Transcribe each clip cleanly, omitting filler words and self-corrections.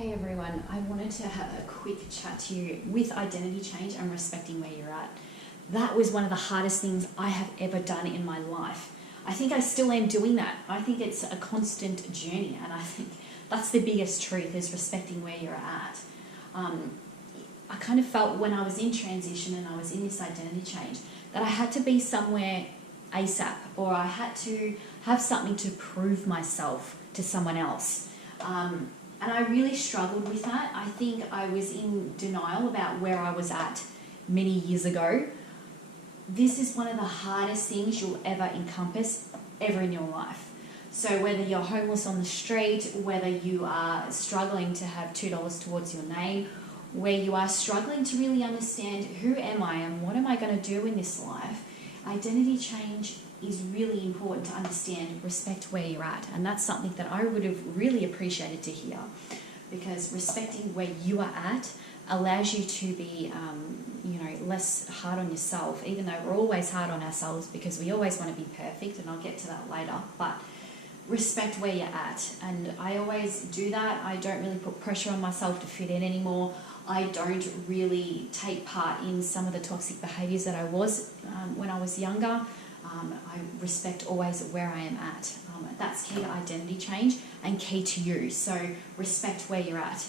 Hey everyone, I wanted to have a quick chat to you with identity change and respecting where you're at. That was one of the hardest things I have ever done in my life. I think I still am doing that. I think it's a constant journey, and I think that's the biggest truth, is respecting where you're at. I kind of felt when I was in transition and I was in this identity change that I had to be somewhere ASAP, or I had to have something to prove myself to someone else. And I really struggled with that. I think I was in denial about where I was at many years ago. This is one of the hardest things you'll ever encompass ever in your life. So whether you're homeless on the street, whether you are struggling to have $2 towards your name, where you are struggling to really understand who am I and what am I going to do in this life, identity change is really important to understand. Respect where you're at, and that's something that I would have really appreciated to hear, because respecting where you are at allows you to be less hard on yourself, even though we're always hard on ourselves because we always want to be perfect, and I'll get to that later. But respect where you're at, and I always do that. I don't really put pressure on myself to fit in anymore. I don't really take part in some of the toxic behaviours that I was when I was younger. I respect always where I am at. That's key to identity change and key to you. So respect where you're at.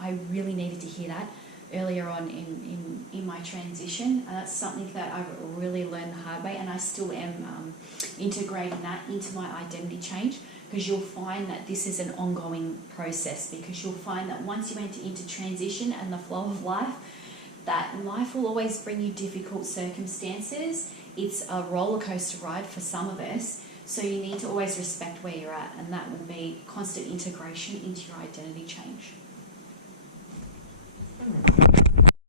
I really needed to hear that earlier on in my transition. That's something that I've really learned the hard way, and I still am integrating that into my identity change, because you'll find that this is an ongoing process, because you'll find that once you enter into transition and the flow of life, that life will always bring you difficult circumstances. It's a roller coaster ride for some of us, so you need to always respect where you're at, and that will be constant integration into your identity change.